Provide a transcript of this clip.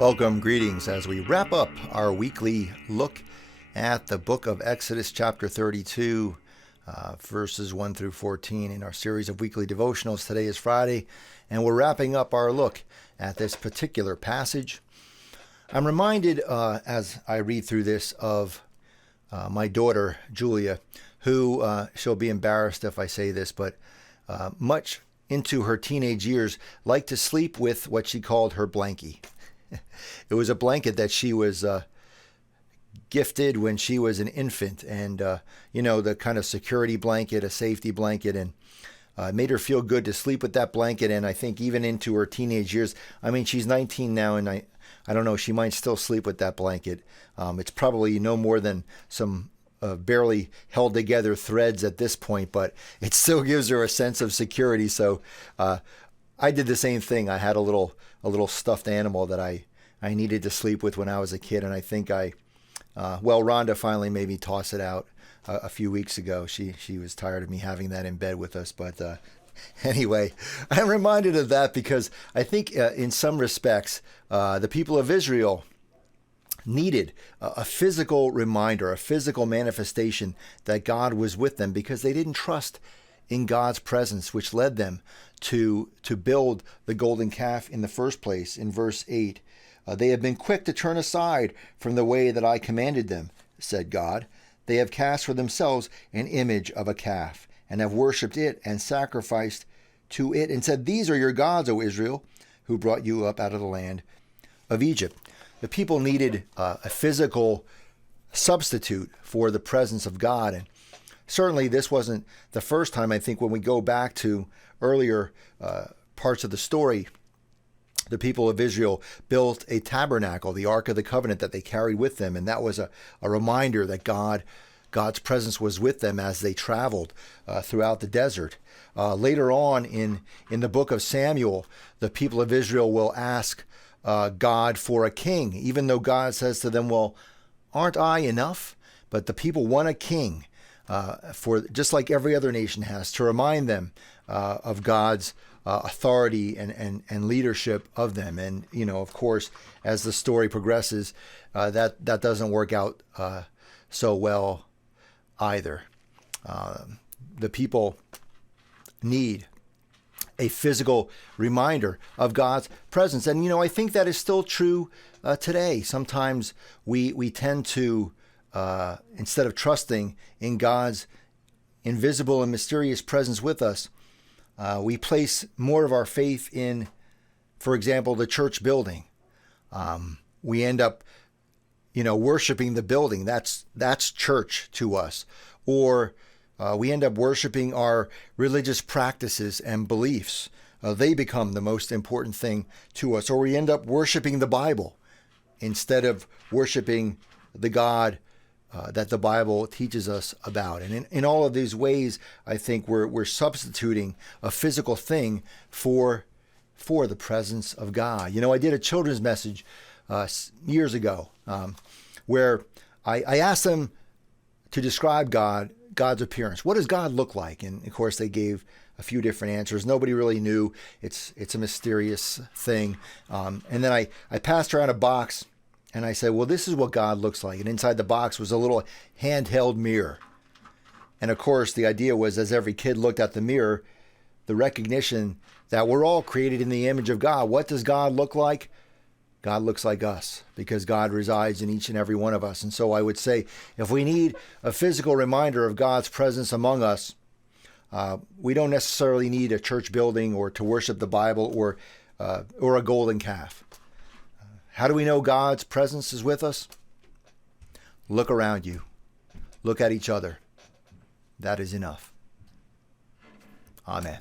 Welcome, greetings, as we wrap up our weekly look at the book of Exodus, chapter 32, verses 1 through 14 in our series of weekly devotionals. Today is Friday, and we're wrapping up our look at this particular passage. I'm reminded, as I read through this, of my daughter, Julia, who, she'll be embarrassed if I say this, but much into her teenage years, liked to sleep with what she called her blankie. It was a blanket that she was gifted when she was an infant, and the kind of security blanket, a safety blanket, and it made her feel good to sleep with that blanket. And I think even into her teenage years, I mean, she's 19 now, and I don't know, she might still sleep with that blanket. It's probably no more than some barely held together threads at this point, but it still gives her a sense of security. So I did the same thing. I had a little stuffed animal that I needed to sleep with when I was a kid, and I think Rhonda finally made me toss it out a few weeks ago. She was tired of me having that in bed with us, but anyway, I'm reminded of that because I think in some respects the people of Israel needed a physical reminder, a physical manifestation that God was with them, because they didn't trust in God's presence, which led them to build the golden calf in the first place. In verse 8, they have been quick to turn aside from the way that I commanded them, said God. They have cast for themselves an image of a calf, and have worshipped it and sacrificed to it, and said, These are your gods, O Israel, who brought you up out of the land of Egypt. The people needed a physical substitute for the presence of God, and certainly this wasn't the first time. I think when we go back to earlier parts of the story, the people of Israel built a tabernacle, the Ark of the Covenant, that they carried with them, and that was a reminder that God's presence was with them as they traveled throughout the desert. Later on in the book of Samuel, the people of Israel will ask God for a king, even though God says to them, well, aren't I enough? But the people want a king, for just like every other nation has, to remind them of God's authority and leadership of them. And, of course, as the story progresses, that doesn't work out so well either. The people need a physical reminder of God's presence. And, I think that is still true today. Sometimes we tend to, instead of trusting in God's invisible and mysterious presence with us, we place more of our faith in, for example, the church building. We end up, worshiping the building. That's church to us. Or we end up worshiping our religious practices and beliefs. They become the most important thing to us. Or we end up worshiping the Bible instead of worshiping the God that the Bible teaches us about. And in all of these ways, I think we're substituting a physical thing for the presence of God. I did a children's message years ago where I asked them to describe God's appearance. What does God look like? And of course, they gave a few different answers. Nobody really knew. It's a mysterious thing. And then I passed around a box, and I said, well, this is what God looks like. And inside the box was a little handheld mirror. And of course, the idea was, as every kid looked at the mirror, the recognition that we're all created in the image of God. What does God look like? God looks like us, because God resides in each and every one of us. And so I would say, if we need a physical reminder of God's presence among us, we don't necessarily need a church building or to worship the Bible or a golden calf. How do we know God's presence is with us? Look around you. Look at each other. That is enough. Amen.